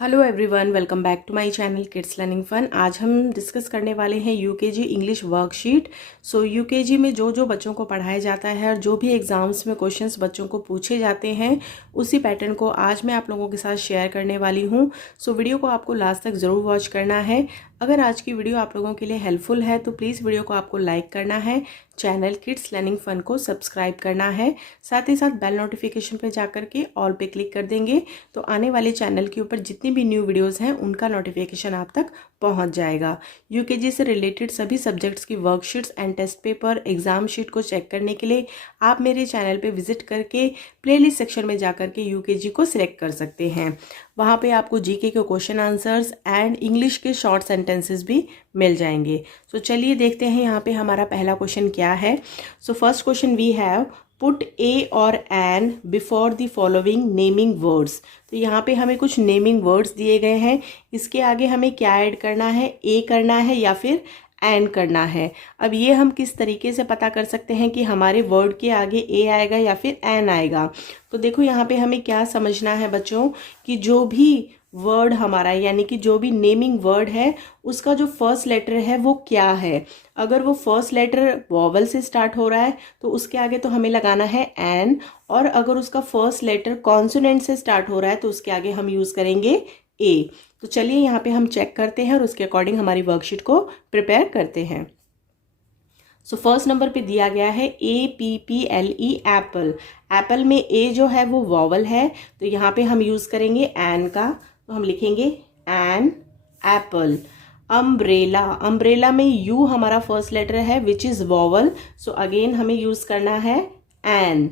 Hello everyone, welcome back to my channel kids learning fun. आज हम discuss करने वाले हैं यूकेजी इंग्लिश वर्कशीट। यूकेजी में जो जो बच्चों को पढ़ाया जाता है और जो भी एग्जाम्स में क्वेश्चंस बच्चों को पूछे जाते हैं उसी पैटर्न को आज मैं आप लोगों के साथ शेयर करने वाली हूं। वीडियो को आपको लास्ट तक ज़रूर वॉच करना है। अगर आज की वीडियो आप लोगों के लिए हेल्पफुल है तो प्लीज़ वीडियो को आपको लाइक करना है, चैनल किड्स लर्निंग फन को सब्सक्राइब करना है, साथ ही साथ बेल नोटिफिकेशन पे जाकर के ऑल पे क्लिक कर देंगे तो आने वाले चैनल के ऊपर जितनी भी न्यू वीडियोस हैं उनका नोटिफिकेशन आप तक पहुंच जाएगा। यूकेजी से रिलेटेड सभी सब्जेक्ट्स की worksheets and test paper exam sheet को चेक करने के लिए आप मेरे चैनल पे विजिट करके प्लेलिस्ट सेक्शन में जाकर के यूकेजी को सिलेक्ट कर सकते हैं। वहाँ पे आपको जीके के क्वेश्चन आंसर्स एंड इंग्लिश के शॉर्ट सेंटेंसेस भी मिल जाएंगे। चलिए देखते हैं यहाँ पे हमारा पहला क्वेश्चन क्या है। First question we have put a और an before the following naming words. तो यहाँ पे हमें कुछ नेमिंग वर्ड्स दिए गए हैं, इसके आगे हमें क्या ऐड करना है, ए करना है या फिर एन करना है। अब ये हम किस तरीके से पता कर सकते हैं कि हमारे वर्ड के आगे ए आएगा या फिर एन आएगा। तो देखो यहाँ पे हमें क्या समझना है बच्चों कि जो भी वर्ड हमारा यानी कि जो भी नेमिंग वर्ड है उसका जो फर्स्ट लेटर है वो क्या है। अगर वो फर्स्ट लेटर वॉवल से स्टार्ट हो रहा है तो उसके आगे तो हमें लगाना है एन, और अगर उसका फर्स्ट लेटर कॉन्सोनेंट से स्टार्ट हो रहा है तो उसके आगे हम यूज़ करेंगे ए। तो चलिए यहाँ पे हम चेक करते हैं और उसके अकॉर्डिंग हमारी वर्कशीट को प्रिपेयर करते हैं। फर्स्ट नंबर पे दिया गया है APPLE एप्पल। एप्पल में ए जो है वो वॉवल है तो यहाँ पे हम यूज़ करेंगे एन का, तो हम लिखेंगे एन एप्पल। अम्ब्रेला, अम्ब्रेला में यू हमारा फर्स्ट लेटर है which is vowel, so again हमें यूज़ करना है एन।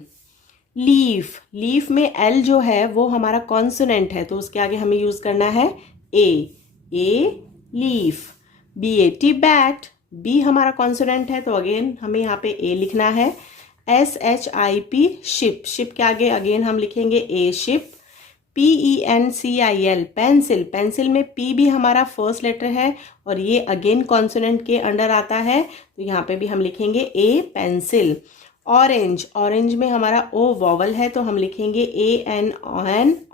लीफ, लीफ में एल जो है वो हमारा कॉन्सोनेंट है तो उसके आगे हमें यूज़ करना है a leaf. BAT bat, B हमारा कॉन्सोनेंट है तो अगेन हमें यहाँ पे ए लिखना है। SHIP शिप, शिप के आगे अगेन हम लिखेंगे ए शिप। PENCIL पेंसिल, पेंसिल में पी भी हमारा फर्स्ट लेटर है और ये अगेन कॉन्सोनेंट के अंडर आता है तो यहाँ पे भी हम लिखेंगे ए पेंसिल। ऑरेंज, ऑरेंज में हमारा ओ वॉवल है तो हम लिखेंगे AN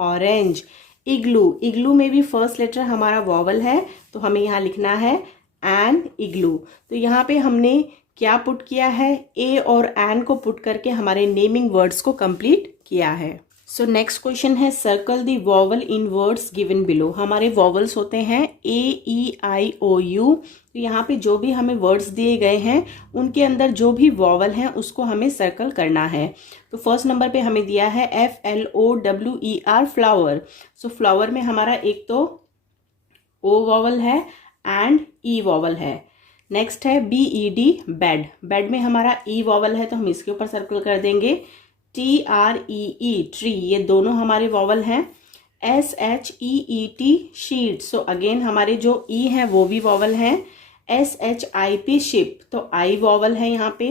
ऑरेंज। इग्लू, इग्लू में भी फर्स्ट लेटर हमारा वॉवल है तो हमें यहाँ लिखना है एन इग्लू। तो यहाँ पे हमने क्या पुट किया है, ए और एन को पुट करके हमारे नेमिंग वर्ड्स को कंप्लीट किया है। नेक्स्ट क्वेश्चन है circle the vowel in words given below. हमारे वॉवल्स होते हैं AEIOU। तो यहाँ पे जो भी हमें वर्ड्स दिए गए हैं उनके अंदर जो भी वॉवल हैं उसको हमें सर्कल करना है। तो फर्स्ट नंबर पे हमें दिया है FLOWER फ्लावर। फ्लावर में हमारा एक तो ओ वॉवल है एंड ई वॉवल है। नेक्स्ट है BED बेड, बेड में हमारा ई वॉवल है तो हम इसके ऊपर सर्कल कर देंगे। TREE ट्री, ये दोनों हमारे वॉवल हैं। SHEET शीट, सो अगेन हमारे जो ई हैं वो भी वॉवल हैं। SHIP शिप, तो आई वॉवल है यहाँ पे।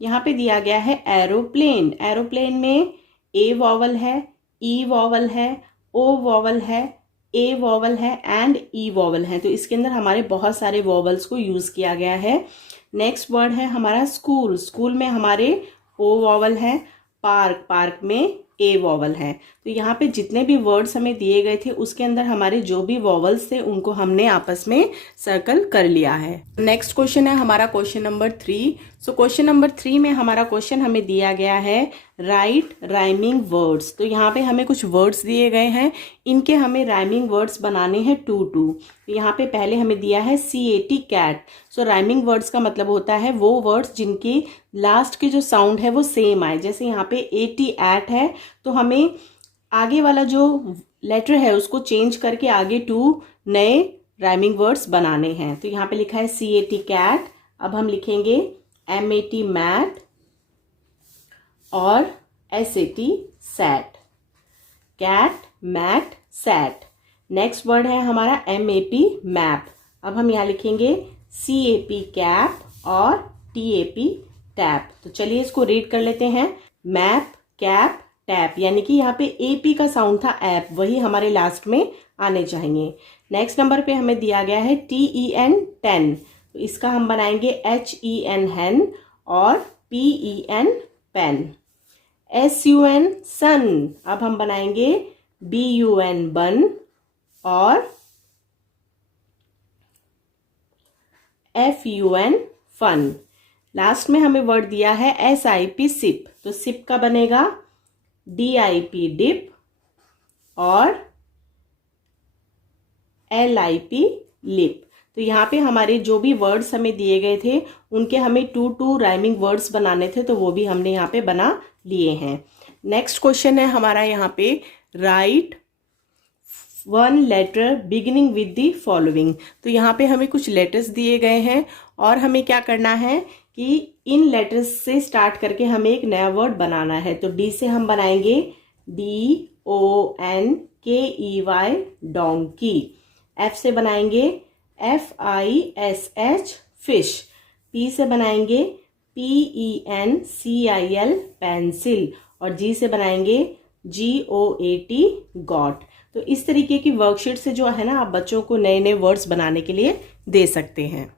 यहाँ पे दिया गया है एरोप्लेन, एरोप्लेन में ए वॉवल है, ई वॉवल है, ओ वॉवल है, ए वॉवल है एंड ई वॉवल है। तो इसके अंदर हमारे बहुत सारे वॉवल्स को यूज़ किया गया है। नेक्स्ट वर्ड है हमारा स्कूल, स्कूल में हमारे ओ वॉवल है। पार्क, पार्क में ए वॉवल है। तो यहाँ पे जितने भी वर्ड्स हमें दिए गए थे उसके अंदर हमारे जो भी वॉवल्स थे उनको हमने आपस में सर्कल कर लिया है। नेक्स्ट क्वेश्चन है हमारा क्वेश्चन नंबर 3। क्वेश्चन नंबर 3 में हमारा क्वेश्चन हमें दिया गया है राइट राइमिंग वर्ड्स। तो यहाँ पे हमें कुछ वर्ड्स दिए गए हैं, इनके हमें राइमिंग वर्ड्स बनाने हैं 2 2। यहाँ पे पहले हमें दिया है CAT कैट। राइमिंग वर्ड्स का मतलब होता है वो वर्ड्स जिनकी लास्ट की जो साउंड है वो सेम आए। जैसे यहाँ पे AT एट है तो हमें आगे वाला जो लेटर है उसको चेंज करके आगे 2 नए राइमिंग वर्ड्स बनाने हैं। तो यहाँ पे लिखा है CAT कैट, अब हम लिखेंगे MAT मैट और SAT sat. Cat mat sat. Next word है हमारा MAP मैप, अब हम यहाँ लिखेंगे CAP कैप और TAP टैप। तो चलिए इसको रीड कर लेते हैं। मैप कैप टैप, यानी कि यहाँ पे AP का साउंड था ऐप, वही हमारे लास्ट में आने चाहिए। नेक्स्ट नंबर पे हमें दिया गया है TEN टेन, तो इसका हम बनाएंगे HEN हेन और PEN पेन। SUN सन, अब हम बनाएंगे BUN बन और FUN फन। लास्ट में हमें वर्ड दिया है SIP सिप, तो सिप का बनेगा DIP डिप और LIP लिप। तो यहाँ पे हमारे जो भी वर्ड्स हमें दिए गए थे उनके हमें 2 राइमिंग वर्ड्स बनाने थे, तो वो भी हमने यहाँ पे बना लिए हैं। नेक्स्ट क्वेश्चन है हमारा यहाँ पे, write 1 letter beginning with the following. तो यहाँ पे हमें कुछ लेटर्स दिए गए हैं और हमें क्या करना है कि इन लेटर्स से स्टार्ट करके हमें एक नया वर्ड बनाना है। तो D से हम बनाएंगे DONKEY डोंकी। F से बनाएंगे FISH फिश। P से बनाएंगे PENCIL पेंसिल और G से बनाएंगे GOAT गॉट। तो इस तरीके की वर्कशीट से जो है ना आप बच्चों को नए नए वर्ड्स बनाने के लिए दे सकते हैं।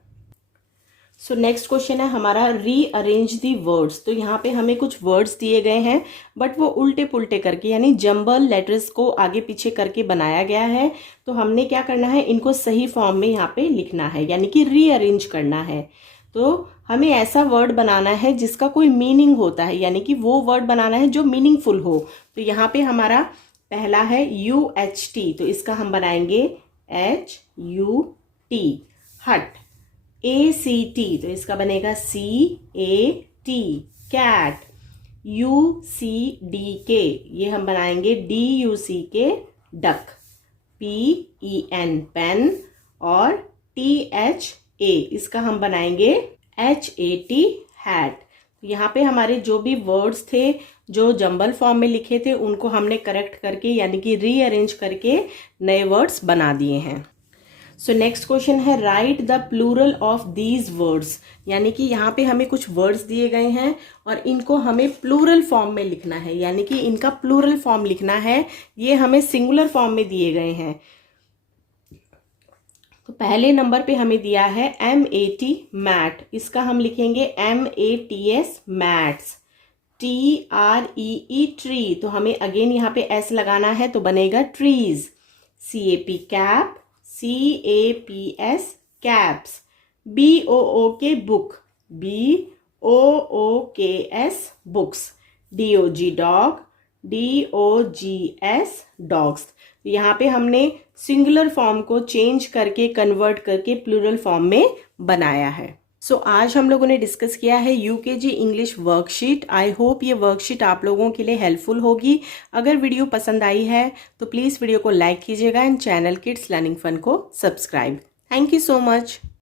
सो नेक्स्ट क्वेश्चन है हमारा, रीअरेंज दी वर्ड्स। तो यहाँ पे हमें कुछ वर्ड्स दिए गए हैं बट वो उल्टे पुल्टे करके यानी जंबल लेटर्स को आगे पीछे करके बनाया गया है। तो हमने क्या करना है, इनको सही फॉर्म में यहाँ पे लिखना है यानी कि रीअरेंज करना है। तो हमें ऐसा वर्ड बनाना है जिसका कोई मीनिंग होता है, यानी कि वो वर्ड बनाना है जो मीनिंगफुल हो। तो यहाँ पे हमारा पहला है UHT, तो इसका हम बनाएंगे HUT हट। ACT, तो इसका बनेगा CAT कैट। UCDK, ये हम बनाएंगे DUCK डक। PEN पेन और THA, इसका हम बनाएंगे HAT हैट। यहाँ पे हमारे जो भी वर्ड्स थे जो जंबल फॉर्म में लिखे थे उनको हमने करेक्ट करके यानी कि रीअरेंज करके नए वर्ड्स बना दिए हैं। सो नेक्स्ट क्वेश्चन है, write the plural of these words. यानी कि यहाँ पे हमें कुछ वर्ड्स दिए गए हैं और इनको हमें प्लूरल फॉर्म में लिखना है, यानी कि इनका प्लूरल फॉर्म लिखना है। ये हमें सिंगुलर फॉर्म में दिए गए हैं। तो पहले नंबर पे हमें दिया है MAT मैट, इसका हम लिखेंगे MATS मैट्स। TREE ट्री, तो हमें अगेन यहाँ पे S लगाना है तो बनेगा trees. CAP cap, CAPS caps. BOOK book, BOOKS books. DOG dog, DOGS dogs. यहाँ पे हमने सिंगुलर फॉर्म को चेंज करके कन्वर्ट करके प्लूरल फॉर्म में बनाया है। सो आज हम लोगों ने डिस्कस किया है UKG English worksheet. I hope ये वर्कशीट आप लोगों के लिए हेल्पफुल होगी। अगर वीडियो पसंद आई है तो प्लीज़ वीडियो को लाइक कीजिएगा and channel kids learning fun को subscribe. Thank you so much.